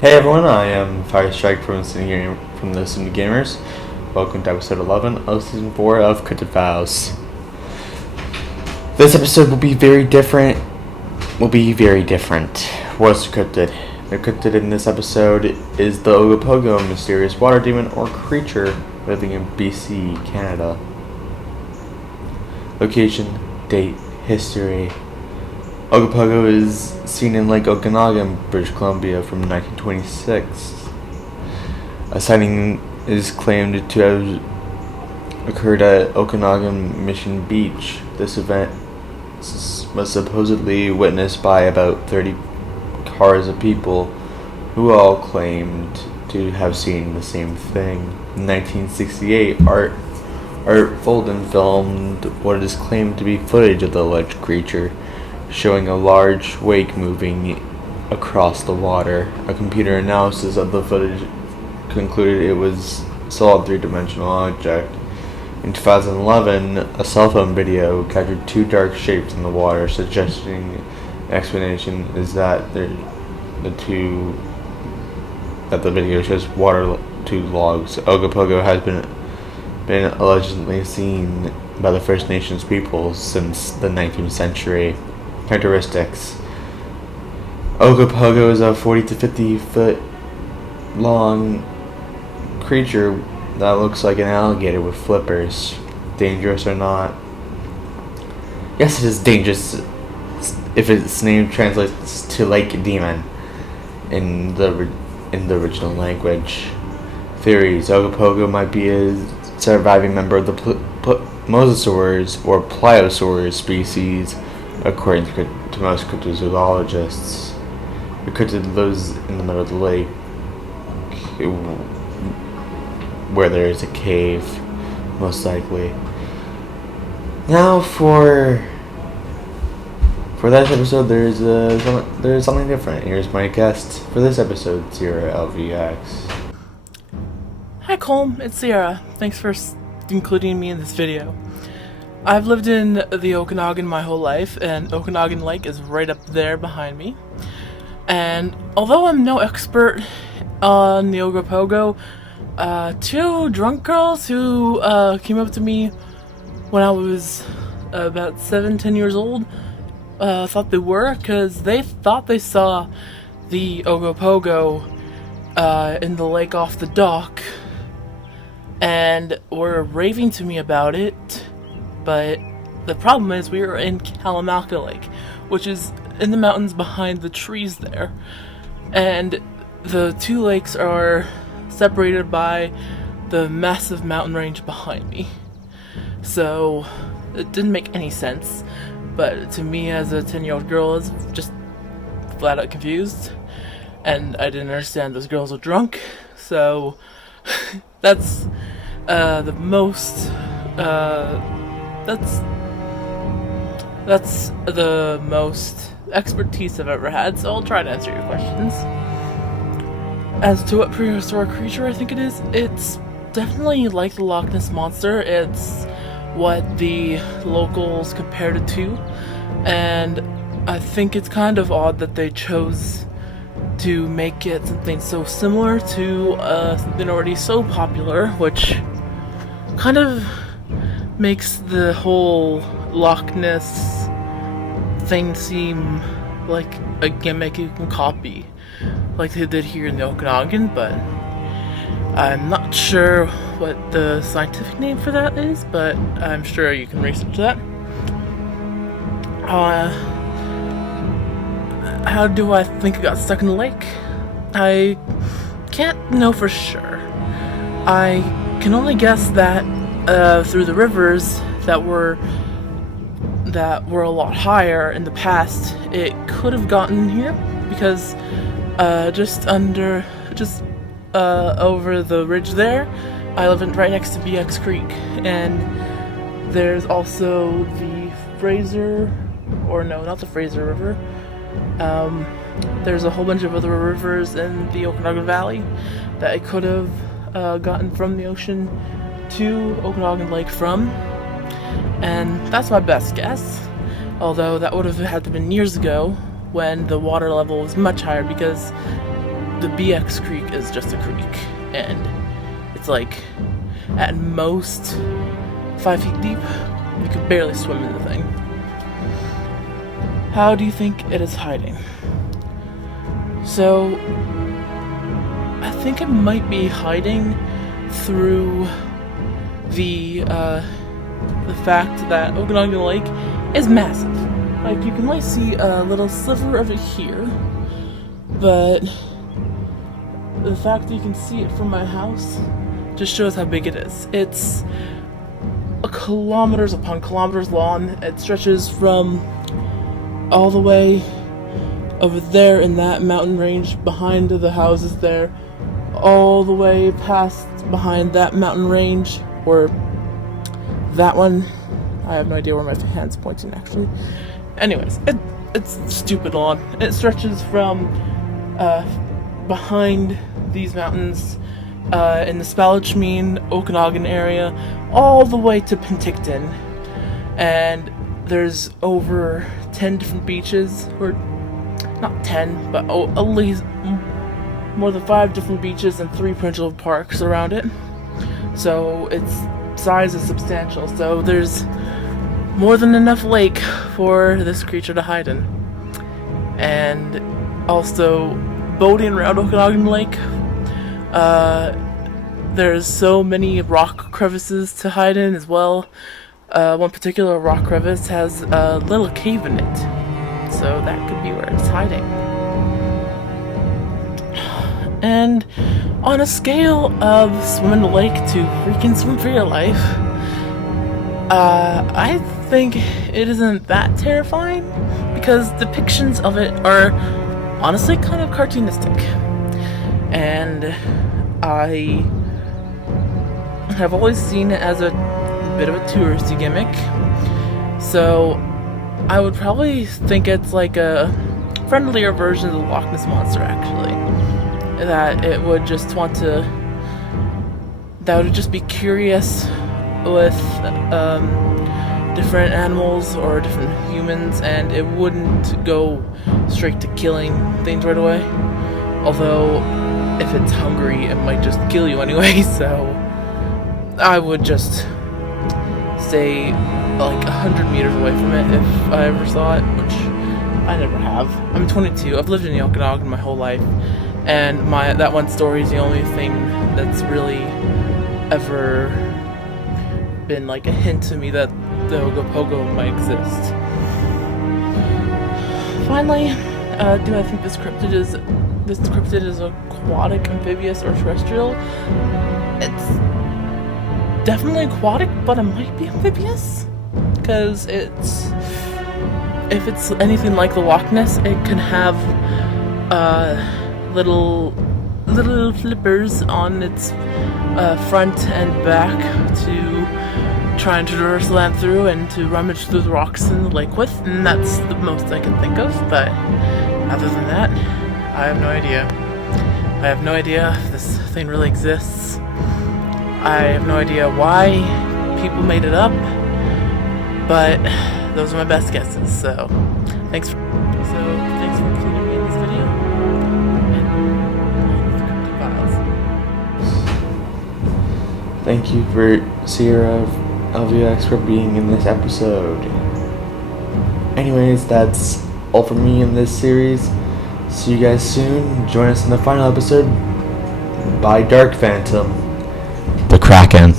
Hey everyone, I am Firestrike from the Cine Gamers. Welcome to episode 11 of season 4 of Cryptid Files. This episode will be very different. What's cryptid? The cryptid in this episode is the Ogopogo, a mysterious water demon or creature living in BC, Canada. Location, date, history. Ogopogo is seen in Lake Okanagan, British Columbia from 1926. A sighting is claimed to have occurred at Okanagan Mission Beach. This event was supposedly witnessed by about 30 cars of people who all claimed to have seen the same thing. In 1968, Art Folden filmed what is claimed to be footage of the alleged creature, showing a large wake moving across the water. A computer analysis of the footage concluded it was a solid three-dimensional object. In 2011, a cell phone video captured two dark shapes in the water, suggesting the explanation is that the video shows two logs. Ogopogo has been allegedly seen by the First Nations people since the 19th century. Characteristics. Ogopogo is a 40 to 50 foot long creature that looks like an alligator with flippers. Dangerous or not? Yes, it is dangerous if its name translates to Lake Demon in the original language. Theories. Ogopogo might be a surviving member of the Mosasaurs or Pliosaurs species, according to most cryptozoologists. The cryptid lives in the middle of the lake, where there is a cave, most likely. Now for that episode, there's something different. Here's my guest for this episode, SierraLVX. Hi Cole, it's Sierra. Thanks for including me in this video. I've lived in the Okanagan my whole life, and Okanagan Lake is right up there behind me. And although I'm no expert on the Ogopogo, two drunk girls who came up to me when I was about 7-10 years old thought they were, because they thought they saw the Ogopogo in the lake off the dock, and were raving to me about it. But the problem is we were in Kalamalka Lake, which is in the mountains behind the trees there. And the two lakes are separated by the massive mountain range behind me. So it didn't make any sense. But to me as a 10-year-old girl, I was just flat out confused. And I didn't understand those girls were drunk. So that's the most... That's the most expertise I've ever had, so I'll try to answer your questions. As to what prehistoric creature I think it is, it's definitely like the Loch Ness Monster. It's what the locals compared it to, and I think it's kind of odd that they chose to make it something so similar to something already so popular, which kind of makes the whole Loch Ness thing seem like a gimmick you can copy, like they did here in the Okanagan, but I'm not sure what the scientific name for that is, but I'm sure you can research that. How do I think it got stuck in the lake? I can't know for sure. I can only guess that through the rivers that were a lot higher in the past, it could have gotten here, because just over the ridge there, I live right next to BX Creek, and there's also the Fraser, or no, not the Fraser River. There's a whole bunch of other rivers in the Okanagan Valley that it could have gotten from the ocean to Okanagan Lake from, and that's my best guess, although that would have had to been years ago when the water level was much higher, because the BX Creek is just a creek, and it's like at most 5 feet deep. You could barely swim in the thing. How do you think it is hiding? So, I think it might be hiding through the fact that Okanagan Lake is massive. Like, you can only see a little sliver of it here, but the fact that you can see it from my house just shows how big it is. It's kilometers upon kilometers long. It stretches from all the way over there in that mountain range behind the houses there, all the way past behind that mountain range, or that one. I have no idea where my hand's pointing actually. Anyways, it's stupid long. It stretches from behind these mountains in the Spalachmeen, Okanagan area, all the way to Penticton. And there's over 10 different beaches, or not 10, but at least more than 5 different beaches and 3 provincial parks around it. So its size is substantial. So there's more than enough lake for this creature to hide in. And also, boating around Okanagan Lake, there's so many rock crevices to hide in as well. One particular rock crevice has a little cave in it, so that could be where it's hiding. And on a scale of swim in the lake to freaking swim for your life, I think it isn't that terrifying, because depictions of it are honestly kind of cartoonistic. And I have always seen it as a bit of a touristy gimmick, so I would probably think it's like a friendlier version of the Loch Ness Monster, actually. That it would just want to, that would just be curious with different animals or different humans, and it wouldn't go straight to killing things right away. Although, if it's hungry, it might just kill you anyway, so I would just stay like 100 meters away from it if I ever saw it, which I never have. I'm 22, I've lived in the Okanagan my whole life, and that one story is the only thing that's really ever been like a hint to me that the Ogopogo might exist. Finally, do I think this cryptid is aquatic, amphibious, or terrestrial? It's definitely aquatic, but it might be amphibious, because if it's anything like the Loch Ness, it can have little flippers on its front and back to try and traverse land through and to rummage through the rocks in the lake with, and that's the most I can think of. But other than that, I have no idea. I have no idea if this thing really exists. I have no idea why people made it up, but those are my best guesses. So thanks for including me in this video. And Thank you for SierraLVX for being in this episode. Anyways, that's all from me in this series. See you guys soon. Join us in the final episode by Dark Phantom, the Kraken.